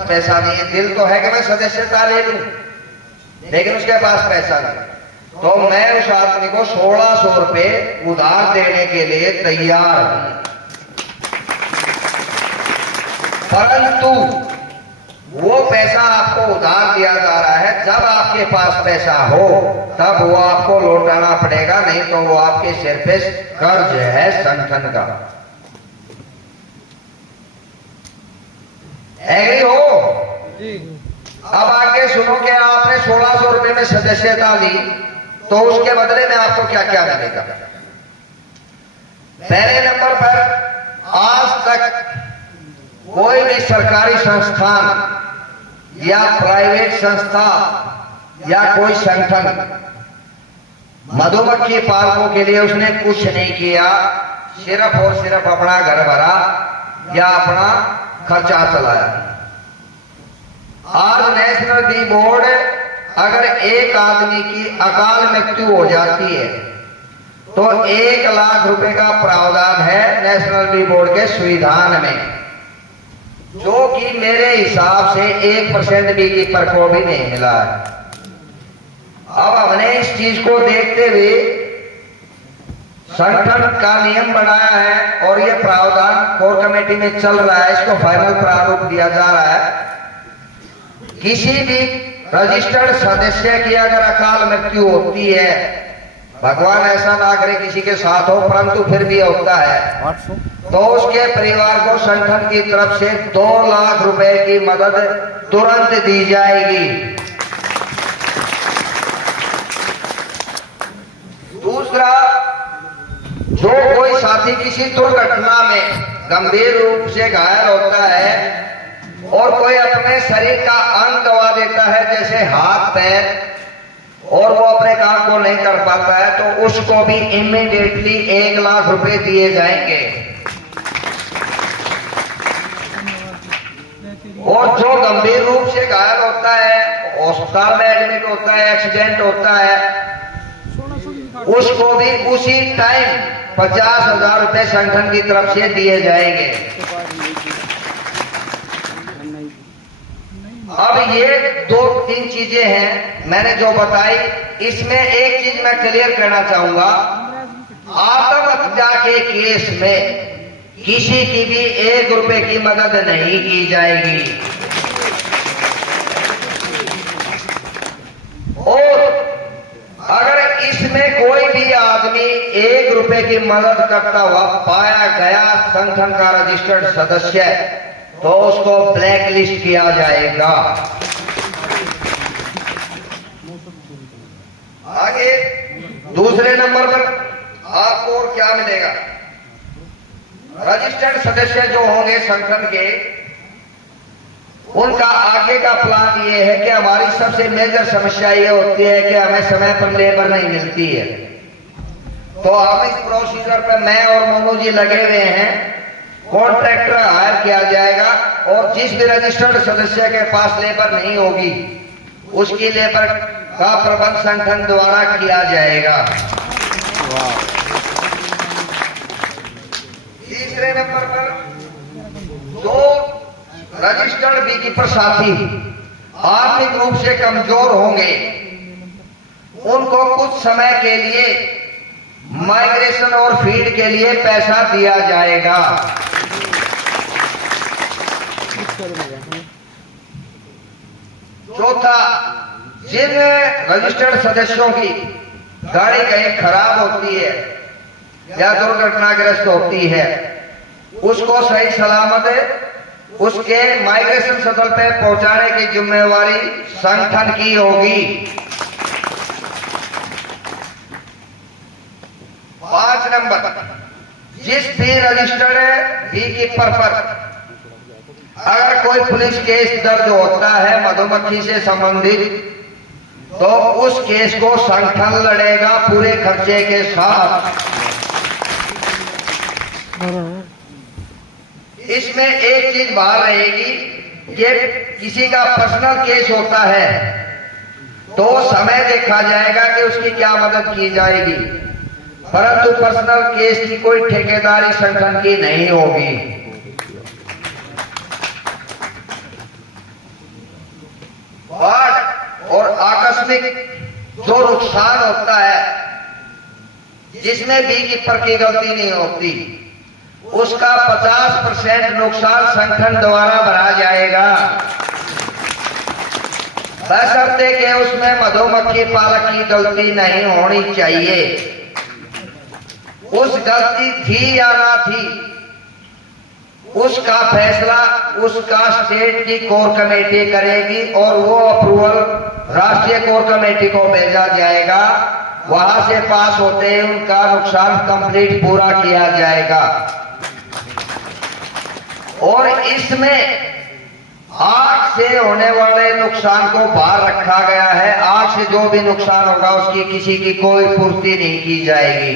पैसा नहीं है, दिल तो है कि मैं सदस्यता ले लूं, लेकिन उसके पास पैसा नहीं, तो मैं उस आदमी को 1600 रुपए उधार देने के लिए तैयार हूं। परंतु वो पैसा आपको उधार दिया जा रहा है, जब आपके पास पैसा हो तब वो आपको लौटाना पड़ेगा, नहीं तो वो आपके सिर पे कर्ज है संगठन का। एग्री हो? अब आगे सुनो कि आपने 1600 रुपए में सदस्यता ली, तो उसके बदले में आपको क्या क्या मिलेगा। पहले नंबर पर, आज तक कोई भी सरकारी संस्थान या प्राइवेट संस्था या कोई संगठन मधुमक्खी पालकों के लिए उसने कुछ नहीं किया, सिर्फ और सिर्फ अपना घर भरा या अपना खर्चा चलाया। आज नेशनल बी बोर्ड, अगर एक आदमी की अकाल मृत्यु हो जाती है तो 1 लाख रुपए का प्रावधान है नेशनल बी बोर्ड के संविधान में, जो कि मेरे हिसाब से 1% भी कीपर को भी नहीं मिला है। अब हमने इस चीज को देखते हुए संगठन का नियम बनाया है और ये प्रावधान कोर कमेटी में चल रहा है, इसको फाइनल प्रारूप दिया जा रहा है। किसी भी रजिस्टर्ड सदस्य की अगर अकाल मृत्यु होती है, भगवान ऐसा ना करे किसी के साथ हो, परंतु फिर भी होता है, तो उसके परिवार को संगठन की तरफ से 2 लाख रुपए की मदद तुरंत दी जाएगी। दूसरा, जो कोई साथी किसी दुर्घटना में गंभीर रूप से घायल होता है और कोई अपने शरीर का अंग गवा देता है, जैसे हाथ पैर, और वो अपने काम को नहीं कर पाता है, तो उसको भी इमीडिएटली 1 लाख रुपए दिए जाएंगे। और जो गंभीर रूप से घायल होता है, अस्पताल में एडमिट होता है, एक्सीडेंट होता है, उसको भी उसी टाइम 50,000 रुपए संगठन की तरफ से दिए जाएंगे। अब ये 2-3 चीजें हैं मैंने जो बताई, इसमें एक चीज मैं क्लियर करना चाहूंगा, आत्महत्या के केस में किसी की भी 1 रुपए की मदद नहीं की जाएगी। और अगर इसमें कोई भी आदमी 1 रुपए की मदद करता हुआ पाया गया संगठन का रजिस्टर्ड सदस्य, तो उसको ब्लैक लिस्ट किया जाएगा। आगे दूसरे नंबर पर आपको और क्या मिलेगा। रजिस्टर्ड सदस्य जो होंगे संगठन के, उनका आगे का प्लान ये है कि हमारी सबसे मेजर समस्या ये होती है कि हमें समय पर लेबर नहीं मिलती है, तो हम इस प्रोसीजर पे मैं और मोनू जी लगे हुए हैं, कॉन्ट्रैक्टर हायर किया जाएगा और जिस भी रजिस्टर्ड सदस्य के पास लेबर नहीं होगी उसकी लेबर का प्रबंध संगठन द्वारा किया जाएगा। तीसरे नंबर पर, जो रजिस्टर्ड बीकीपर साथी आर्थिक रूप से कमजोर होंगे, उनको कुछ समय के लिए माइग्रेशन और फीड के लिए पैसा दिया जाएगा। चौथा, जिन रजिस्टर्ड सदस्यों की गाड़ी कहीं खराब होती है या दुर्घटनाग्रस्त होती है, उसको सही सलामत उसके माइग्रेशन स्थल पे पहुंचाने की जिम्मेवारी संगठन की होगी। 5 नंबर, जिस भी रजिस्टर्ड बीकीपर पर अगर कोई पुलिस केस दर्ज होता है मधुमक्खी से संबंधित, तो उस केस को संगठन लड़ेगा पूरे खर्चे के साथ। इसमें एक चीज बाहर रहेगी कि किसी का पर्सनल केस होता है तो समय देखा जाएगा कि उसकी क्या मदद की जाएगी, परंतु पर्सनल केस की कोई ठेकेदारी संगठन की नहीं होगी। आकस्मिक जो नुकसान होता है जिसमें बी कीपर की गलती नहीं होती, उसका 50% नुकसान संगठन द्वारा भरा जाएगा, बशर्ते कि उसमें मधुमक्खी पालक की गलती नहीं होनी चाहिए। उस गलती थी या ना थी, उसका फैसला उसका स्टेट की कोर कमेटी करेगी और वो अप्रूवल राष्ट्रीय कोर कमेटी को भेजा जाएगा। वहां से पास होते ही उनका नुकसान कंप्लीट पूरा किया जाएगा। और इसमें आग से होने वाले नुकसान को बाहर रखा गया है। आग से जो भी नुकसान होगा उसकी किसी की कोई पूर्ति नहीं की जाएगी।